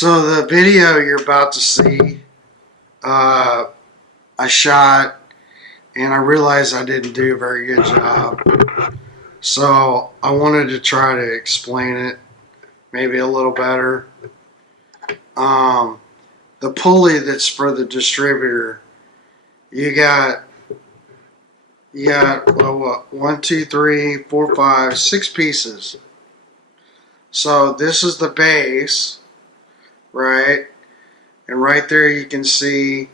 So the video you're about to see, I shot and I realized I didn't do a very good job. So I wanted to try to explain it maybe a little better. The pulley that's for the distributor, you got well, 1, 2, 3, 4, 5, 6 pieces. So this is the base, right? And right there you can see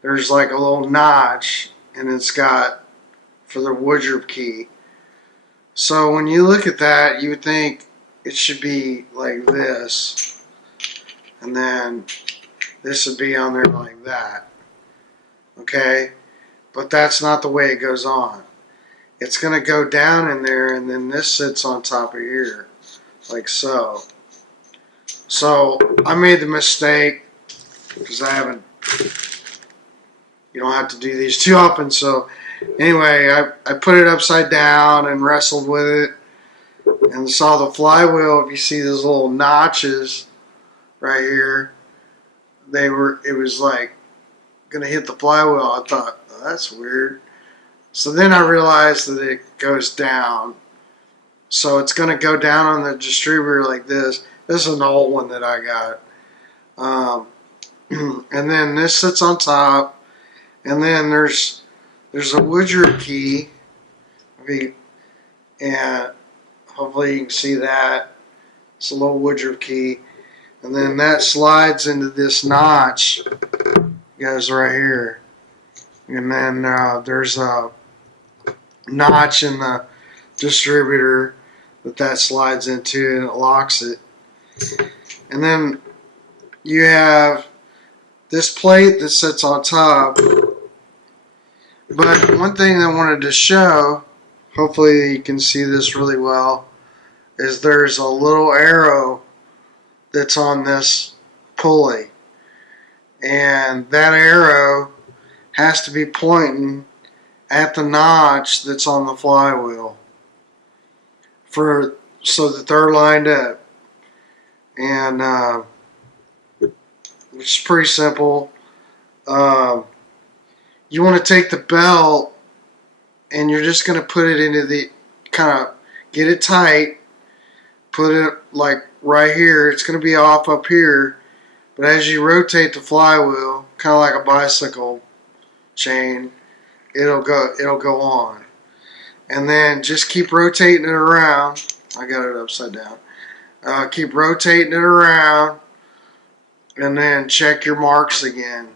there's like a little notch, and it's got for the woodrop key. So when you look at that, you would think it should be like this, and then this would be on there like that. Okay? But that's not the way it goes on. It's going to go down in there, and then this sits on top of here, like so. So I made the mistake, because you don't have to do these too often. So anyway, I put it upside down and wrestled with it, and saw the flywheel. If you see those little notches right here, it was like gonna hit the flywheel. I thought, oh, that's weird. So then I realized that it goes down. So it's gonna go down on the distributor like this. This is an old one that I got. And then this sits on top, and then there's a woodrop key. And hopefully you can see that. It's a little woodrop key. And then that slides into this notch. Goes right here. And then there's a notch in the distributor that slides into, and it locks it. And then you have this plate that sits on top. But one thing I wanted to show, hopefully you can see this really well, is there's a little arrow that's on this pulley. And that arrow has to be pointing at the notch that's on the flywheel so that they're lined up. And it's pretty simple. You want to take the belt, and you're just going to put it into the, kind of get it tight, put it like right here. It's going to be off up here, but as you rotate the flywheel, kind of like a bicycle chain, it'll go on. And then just keep rotating it around. I got it upside down. Keep rotating it around, and then check your marks again.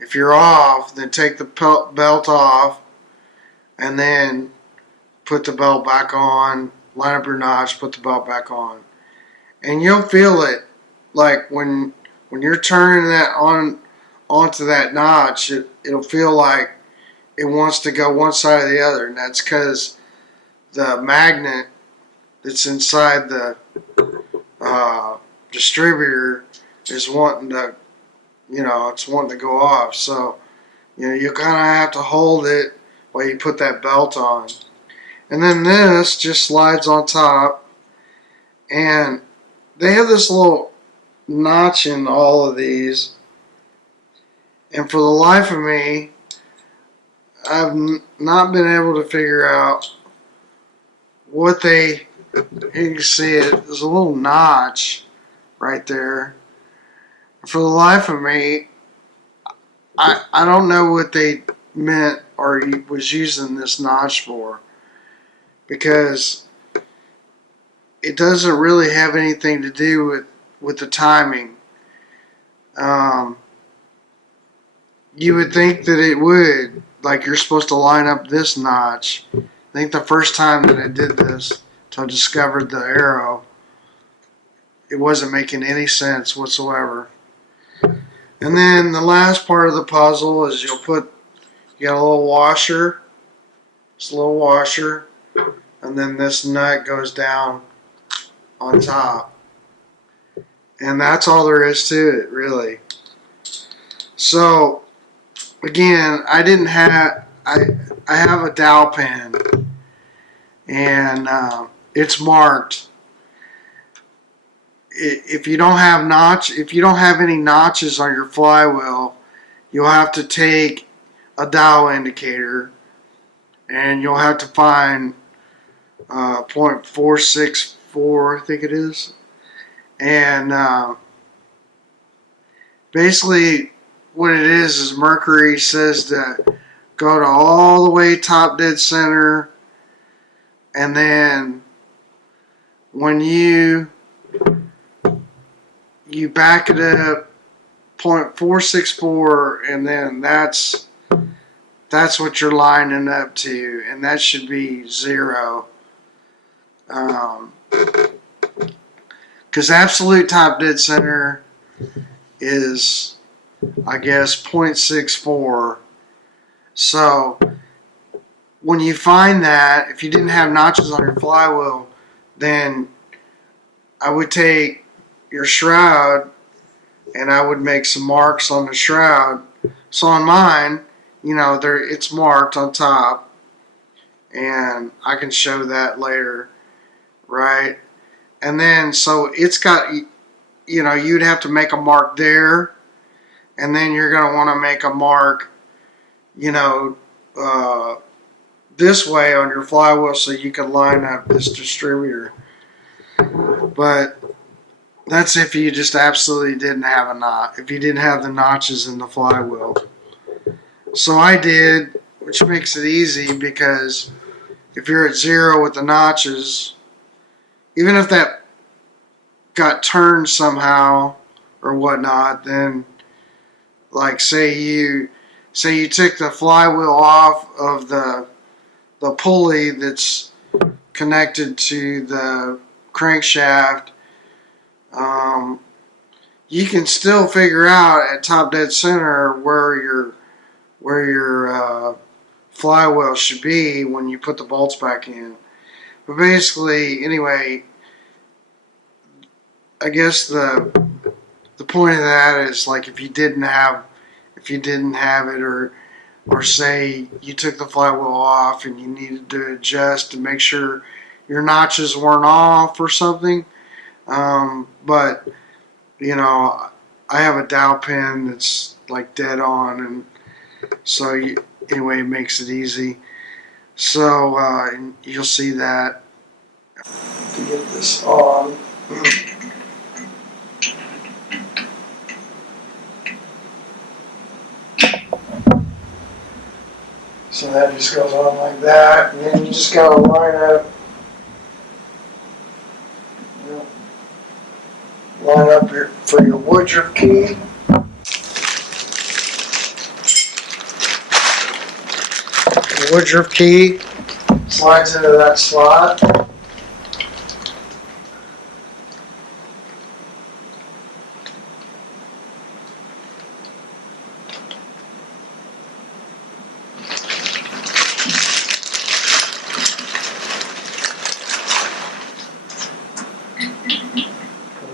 If you're off, then take the belt off, and then put the belt back on. Line up your notch, put the belt back on, and you'll feel it. Like when you're turning that onto that notch, it'll feel like it wants to go one side or the other, and that's because the magnet that's inside the distributor is wanting to, it's wanting to go off. So, you kind of have to hold it while you put that belt on. And then this just slides on top, and they have this little notch in all of these, and for the life of me, I've not been able to figure out what you can see it. There's a little notch right there. For the life of me, I don't know what they meant or was using this notch for, because it doesn't really have anything to do with the timing. You would think that it would, like you're supposed to line up this notch. I think the first time that I did this, until I discovered the arrow, it wasn't making any sense whatsoever. And then the last part of the puzzle is you got a little washer. It's a little washer, and then this nut goes down on top. And that's all there is to it, really. So again, I have a dowel pen, and it's marked. if you don't have any notches on your flywheel, you'll have to take a dial indicator and you'll have to find 0.464, I think it is, and basically what it is Mercury says to go to all the way top dead center, and then when you back it up 0.464, and then that's what you're lining up to, and that should be 0. Because absolute top dead center is, I guess, 0.64. So when you find that, if you didn't have notches on your flywheel, then I would take your shroud and I would make some marks on the shroud. So on mine, you know, it's marked on top, and I can show that later, right? And then so it's got, you know, you'd have to make a mark there, and then you're going to want to make a mark, you know, this way on your flywheel so you can line up this distributor. But that's if you just absolutely didn't have a knot, if you didn't have the notches in the flywheel. So I did, which makes it easy, because if you're at 0 with the notches, even if that got turned somehow or whatnot, then like say you took the flywheel off of the pulley that's connected to the crankshaft, you can still figure out at top dead center where your flywheel should be when you put the bolts back in. But basically, anyway, I guess the point of that is, like, if you didn't have it, or say you took the flywheel off and you needed to adjust to make sure your notches weren't off or something. But you know, I have a dowel pin that's like dead on, and so anyway, it makes it easy. So you'll see that. To get this on. So that just goes on like that, and then you just gotta line up. Line up for your woodruff key. The woodruff key slides into that slot.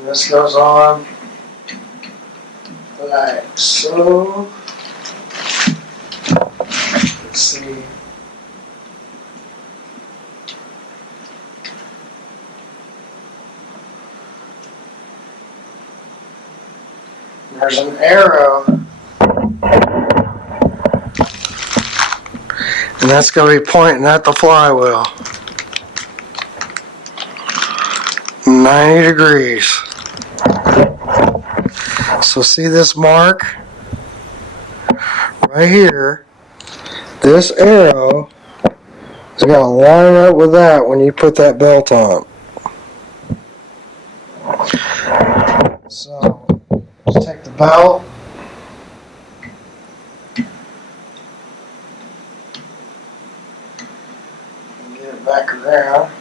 This goes on like so. Let's see. There's an arrow, and that's going to be pointing at the flywheel. 90 degrees. So see this mark right here? This arrow is going to line up with that when you put that belt on. So just take the belt, and get it back around.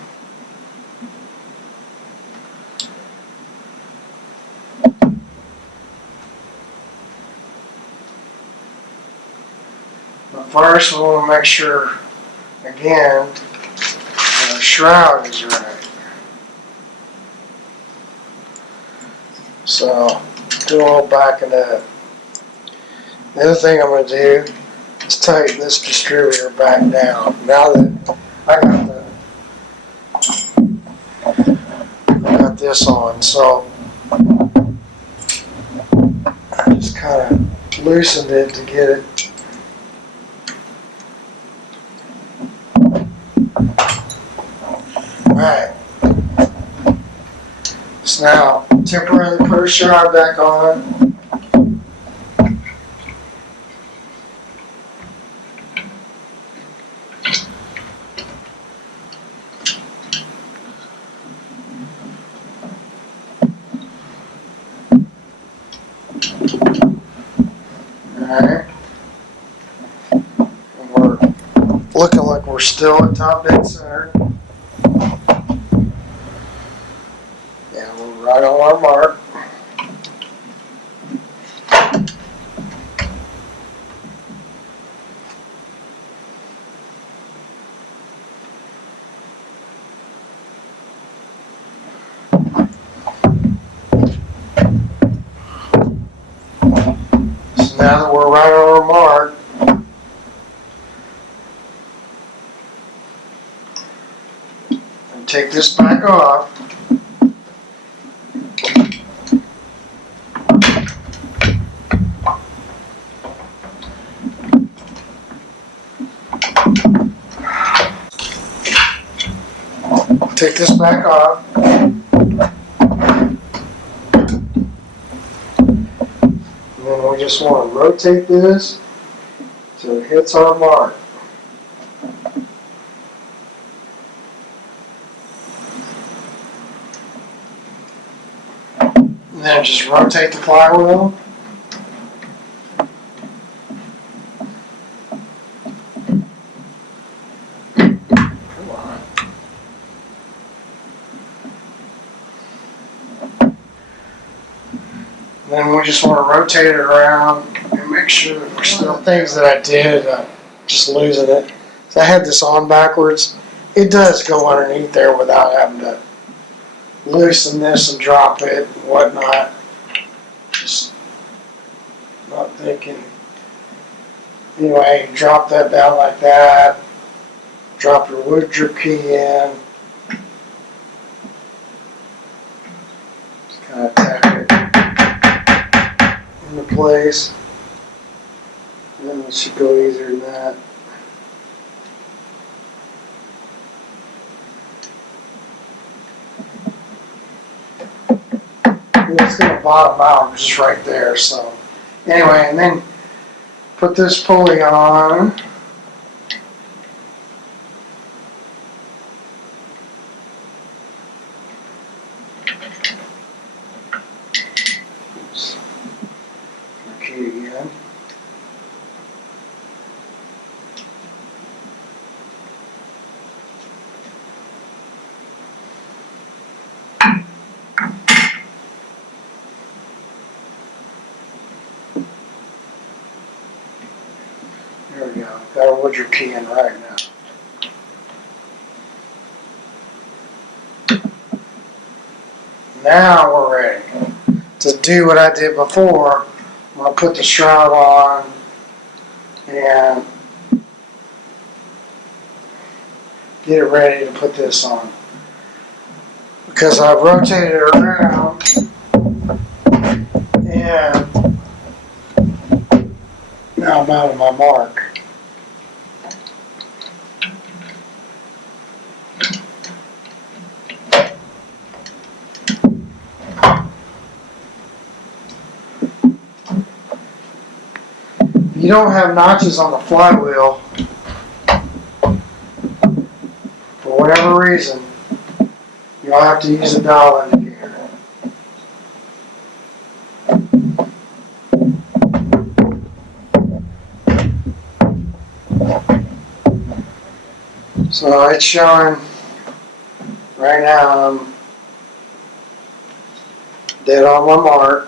First, we want to make sure, again, the shroud is right. So, do a little backing up. The other thing I'm going to do is tighten this distributor back down. Now that I got this on, so loosened it to get it. Alright. So now, temporarily put our shroud back on. Alright. And we're looking like we're still at top dead center. Yeah, we're right on our mark. So now that we're right on our mark, and take this back off. Take this back off. And then we just want to rotate this so it hits our mark. And then just rotate the flywheel. Come on. And then we just want to rotate it around and make sure that we're still. Things that I did, just losing it. So I had this on backwards. It does go underneath there without having to loosen this and drop it and whatnot. Just not thinking. Anyway, drop that down like that. Drop your wood drip key in. Just kind of tap it into place. And then it should go easier than that. It's going to bottom out just right there. So anyway, and then put this pulley on. Oops. Key again. There we go. Got our wood drip key in right now. Now we're ready to do what I did before. I'm going to put the shroud on and get it ready to put this on. Because I've rotated it around and now I'm out of my mark. You don't have notches on the flywheel for whatever reason, you'll have to use a dial indicator. So it's showing right now I'm dead on my mark.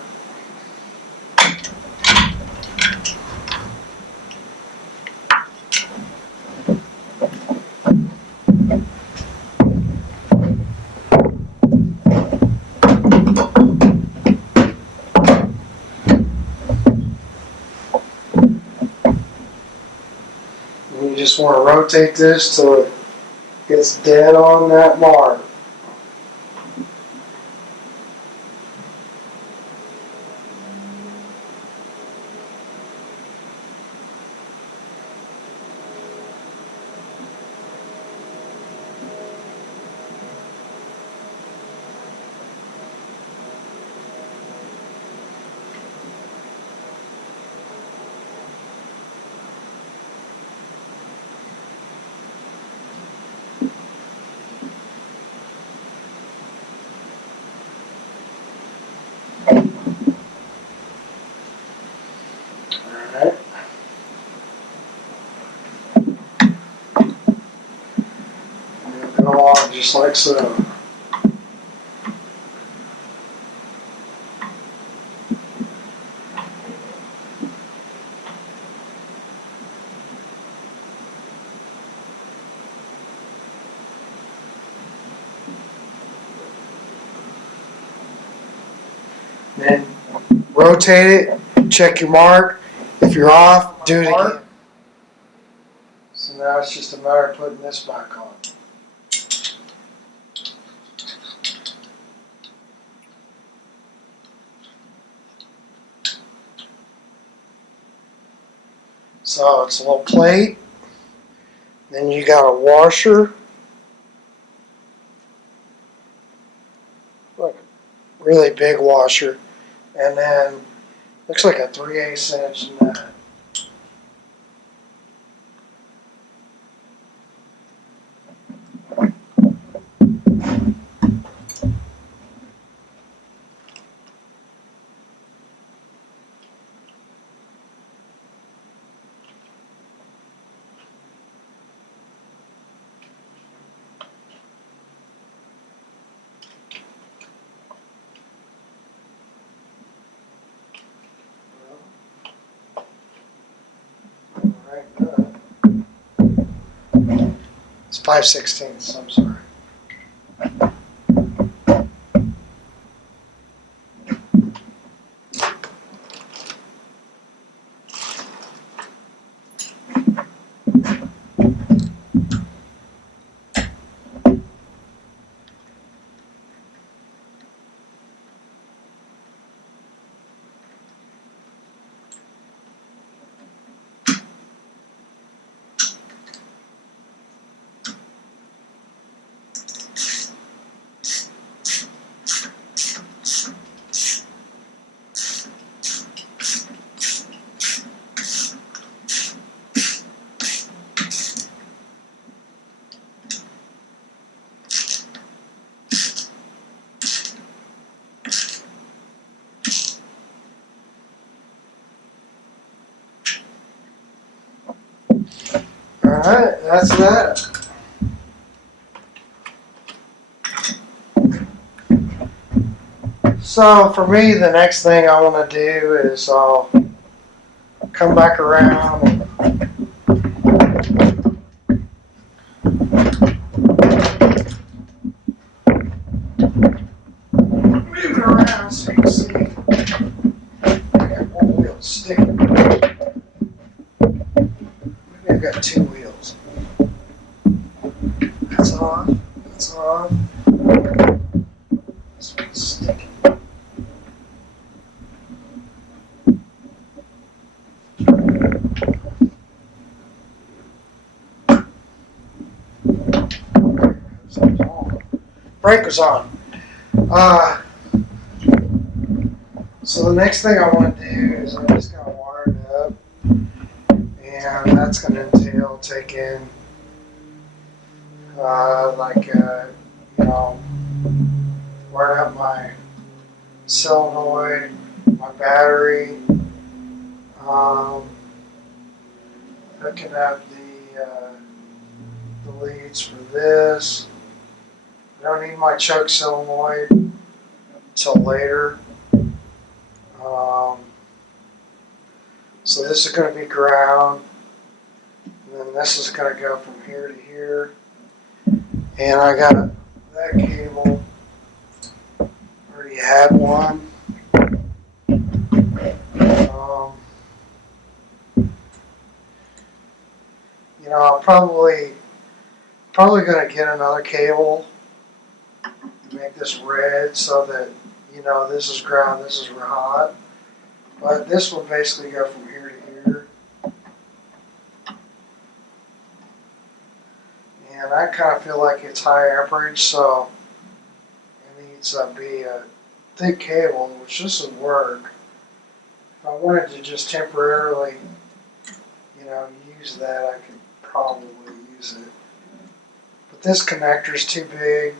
You just want to rotate this till it gets dead on that mark. just like so. Then rotate it, check your mark. If you're off, do it again. So now it's just a matter of putting this back on. So it's a little plate. Then you got a washer. Look, really big washer. And then looks like a 3/8 inch nut. It's 5/16, I'm sorry. Alright, that's that. So for me, the next thing I want to do is I'll come back around and move it around so you can see. I got one wheel sticking. Maybe I've got two wheels. That's off. That's off. This one's sticking. Brake was on. So the next thing I want to do is I'm just going to wire it up, and that's going to entail taking wiring up my solenoid, my battery, hooking up the leads for this. I don't need my choke solenoid until later. So this is going to be ground, and then this is going to go from here to here. And I got that cable. Already had one. I'm probably going to get another cable to make this red so that this is ground, this is hot. But this will basically go from here to here. And I kind of feel like it's high amperage, so it needs to be a thick cable, which this would work. If I wanted to just temporarily, use that, I could probably use it. But this connector is too big.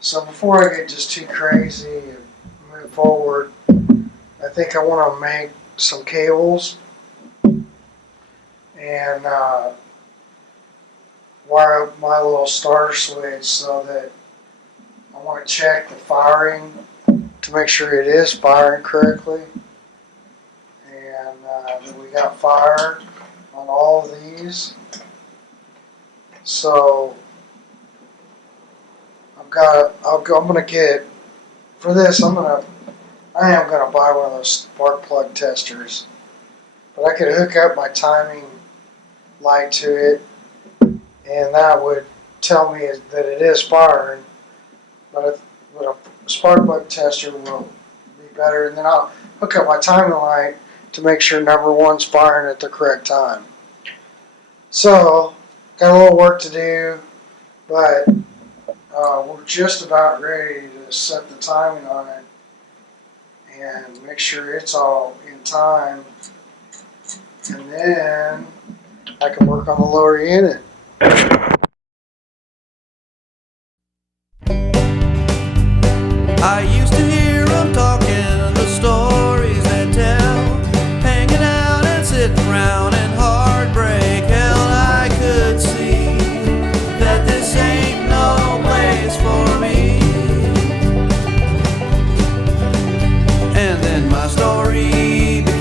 So before I get just too crazy and move forward, I think I want to make some cables. And wire up my little starter switch so that I want to check the firing to make sure it is firing correctly. And then we got fire on all of these. So I'm gonna get, for this, I am gonna buy one of those spark plug testers. But I could hook up my timing light to it, and that would tell me that it is firing. But a spark plug tester will be better, and then I'll hook up my timing light to make sure number one's firing at the correct time. So, got a little work to do, but we're just about ready to set the timing on it and make sure it's all in time, and then I can work on the lower unit. I used to hear them talking, the stories they tell, hanging out and sitting around in heartbreak hell. I could see that this ain't no place for me. And then my story began.